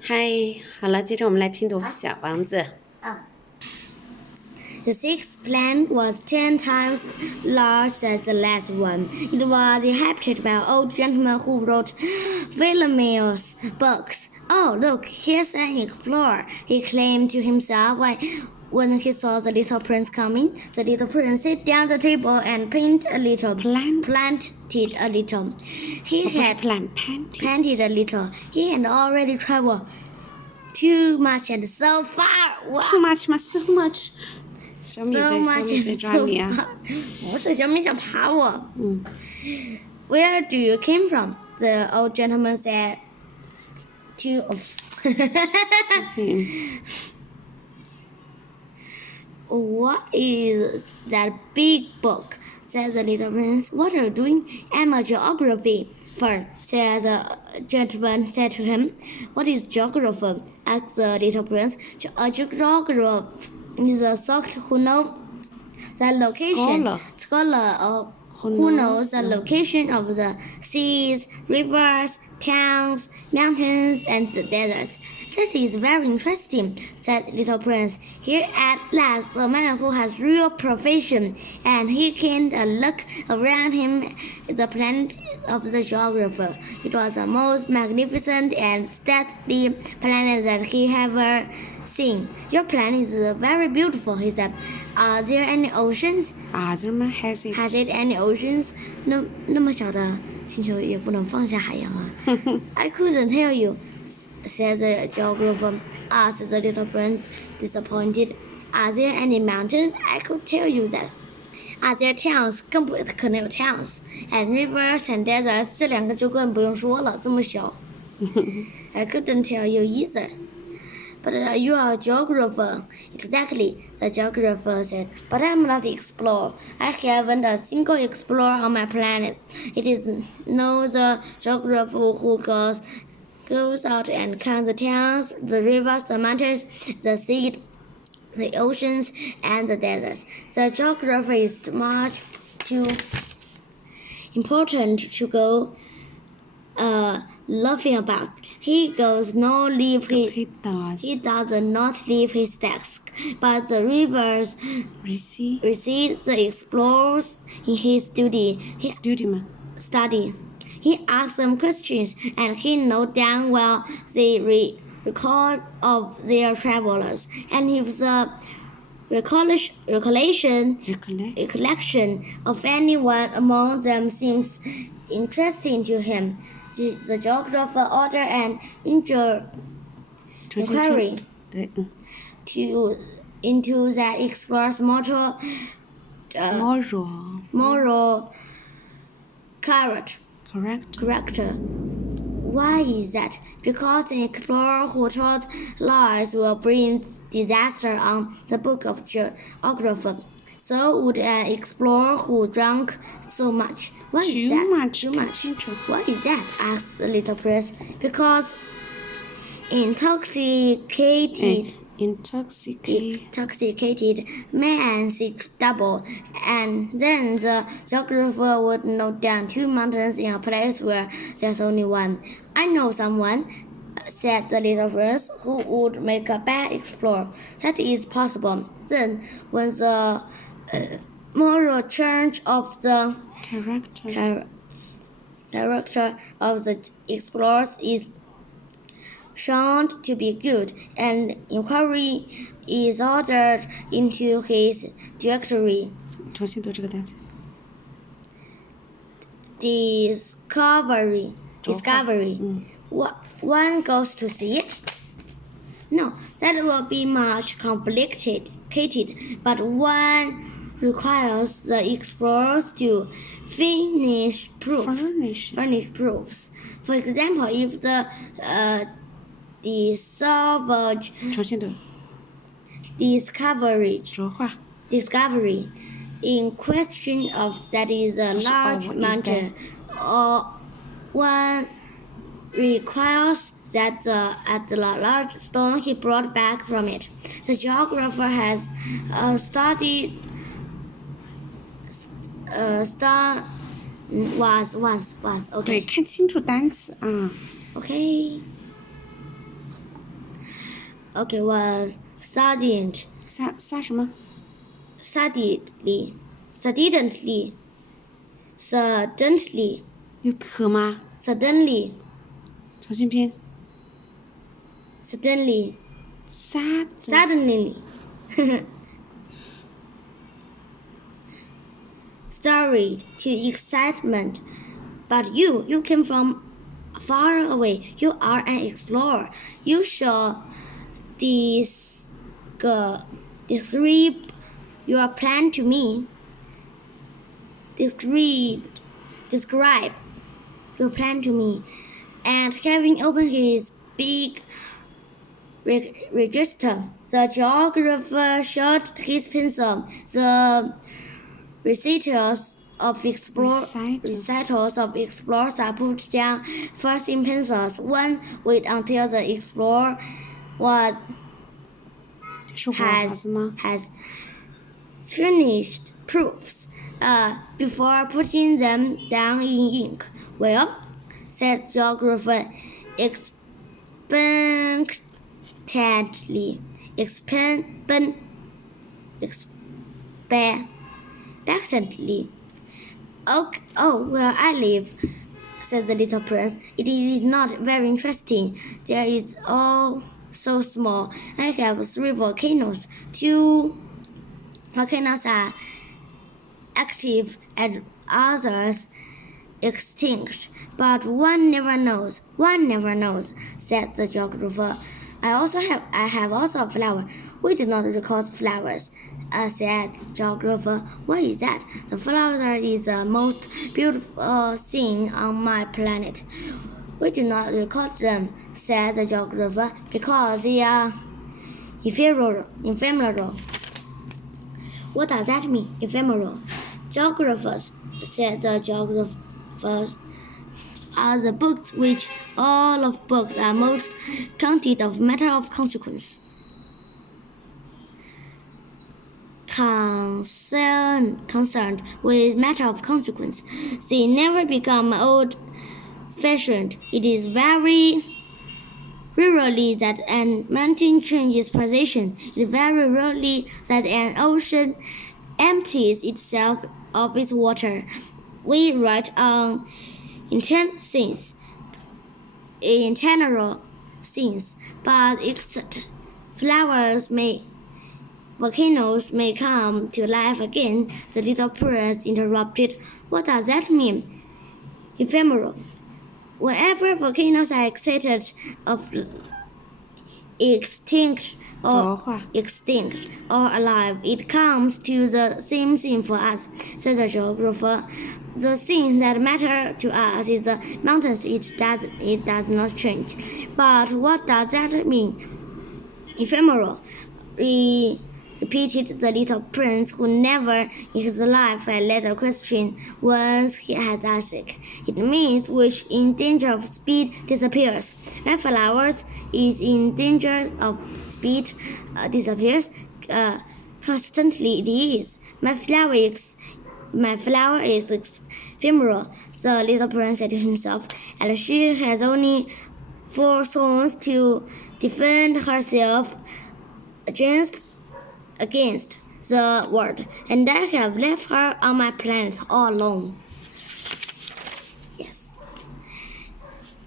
嗨，好了，接着我们来拼读《小王子》。The sixth plant was 10 times larger than the last one. It was inhabited by an old gentleman who wrote Wilhelm's books. Oh, look, here's an explorer, he claimed to himself when he saw the little prince coming. The little prince sat down at the table and planted a little. He had planted a little. He had already traveled too much and so far. Wow. Too much 吗 ？So much。小米在抓你啊！不是，小米想爬我。Where do you came from? The old gentleman said to. What is that big book? Said the little prince. What are you doing? I'm a geography. Said the gentleman said to him. What is geographer? Asked the little prince. A geographer is a scholar who knows the location. Scholar who knows the location of the seas, rivers, towns, mountains, and the deserts. That is very interesting, said little prince. Here at last a man who has real profession, and he can look around him the planet of the geographer. It was the most magnificent and stately planet that he ever seen. Your planet is very beautiful, he said. Are there any oceans? Has it any oceans? 那么小的星球也不能放下海洋啊。I couldn't tell you, said the geographer. Asked the little prince, disappointed. Are there any mountains? I could tell you that. Are there towns? 更不可能有 towns. And rivers and deserts. 这两个就更不用说了，这么小。I couldn't tell you either. But you are a geographer. Exactly, the geographer said. But I'm not an explorer. I haven't a single explorer on my planet. It is no the geographer who goes out and counts the towns, the rivers, the mountains, the sea, the oceans, and the deserts. The geographer is much too important to go laughing about. He does not leave He not leave his desk, but the rivers receive the explorers in his study. He asks them questions, and he notes down while they record of their travelers. And if the recollection of anyone among them seems interesting to him, the geographer ordered an inquiry into that explorer's moral character. Why is that? Because an explorer who told lies will bring disaster on the book of geography. So would an explorer who drank so much. Why is that? Too much. Why is that? Asked the little prince. Because intoxicated man seeks double, and then the geographer would note down 2 mountains in a place where there's only one. I know someone, said the little prince, who would make a bad explorer. That is possible. Then, when the moral change of the character of the explorers is shown to be good, and inquiry is ordered into his directory. 重新读这个单词。Discovery. One goes to see it? No, that will be much complicated, but one requires the explorers to furnish proofs. For example, if the discovery in question of that is a large mountain, or one requires that at the large stone he brought back from it. The geographer has studied was okay. 对，看清楚单词啊。Okay. Okay, was suddenly, 撒什么？ suddenly, 有可吗？ suddenly, 重新拼。 suddenly, 撒 suddenly. Started to excitement. But you came from far away. You are an explorer. You should describe your plan to me. Describe your plan to me. And having opened his big register, the geographer showed his pencil. The recitals of explorers are put down first in pencils. One wait until the explorer has finished proofs before putting them down in ink. Well, said the geographer expectantly. Oh, where I live, said the little prince. It is not very interesting. There is all so small. I have 3 volcanoes. 2 volcanoes are active and others extinct. But one never knows, said the geographer. I have also a flower. We do not record flowers, said the geographer. What is that? The flower is the most beautiful thing on my planet. We do not record them, said the geographer, because they are ephemeral. What does that mean, ephemeral? Geographers, said the geographer, are the books which all of books are most counted of matter of consequence. Concerned with matter of consequence, they never become old-fashioned. It is very rarely that a mountain changes position. It is very rarely that an ocean empties itself of its water. We write on internal things, but except volcanoes may come to life again. The little prince interrupted. What does that mean? Ephemeral. Whenever volcanoes are excited of extinct or alive, it comes to the same thing for us, said the geographer. The thing that matters to us is the mountains. It does not change. But what does that mean? Ephemeral, repeated the little prince, who never in his life had let a question once he has asked it. It means which in danger of speed disappears. When flowers is in danger of speed disappears, constantly it is. My flower is ephemeral, the little prince said to himself, and she has only 4 thorns to defend herself against the world, and I have left her on my planet all alone. Yes.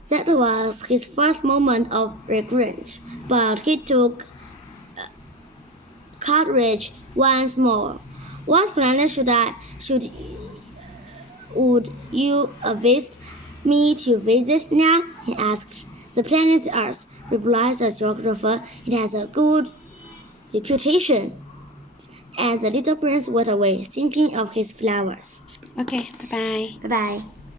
That was his first moment of regret, but he took courage once more. What planet would you visit me to visit now? He asked. The planet Earth, replied the geographer. It has a good reputation. And the little prince went away, thinking of his flowers. OK，拜拜。Bye bye.